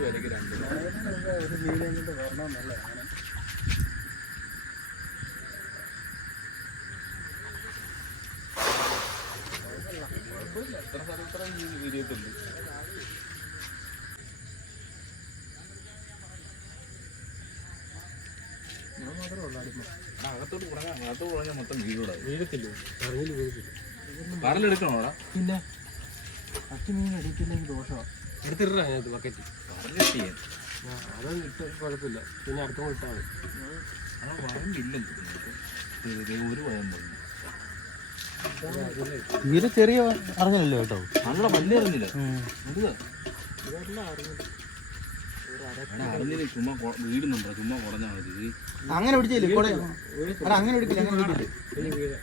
വിലക്ക് 2 ഒരു മീൻ എന്നിട്ട് വരണമെന്നല്ല അങ്ങനെ. എത്ര സ്ഥലത്ര വിരിയത്തുള്ളൂ. ഞാൻ മാത്രമേ ഉള്ളൂ അടുപ്പം. അകത്തോട്ട് കുഴഞ്ഞാൽ മൊത്തം വീഴൂടാ. വീഴത്തില്ലേ? അറിഞ്ഞില്ല വീഴത്തില്ല. വരലെടുക്കണോടാ? പിന്നെ മറ്റു മീൻ അടിക്കില്ലെങ്കിൽ ദോഷമാണ്. എടുത്തിട്ടാ ഞാനിത് ബക്കറ്റ്. വരലെട്ട് ചെയ്യാൻ അത് ഇട്ട് കുഴപ്പമില്ല. പിന്നെ അടുത്ത ഇട്ടാൽ മതി. വരമ്പില്ലെന്ന് ഒരു വയം തോന്നുന്നു. തീരെ ചെറിയ അറിഞ്ഞല്ലോ കേട്ടോ. നല്ല വലിയ അറിഞ്ഞില്ല. ഇതെല്ലാം അറിഞ്ഞില്ല. അറിഞ്ഞില്ല. ചുമ്മാ വീടുന്നുണ്ടോ? ചുമ്മാ കുറഞ്ഞാൽ മതി. അങ്ങനെ പിടിച്ചില്ലേ? അങ്ങനെ പിടിക്കില്ല. അങ്ങനെ പിടിക്കില്ല.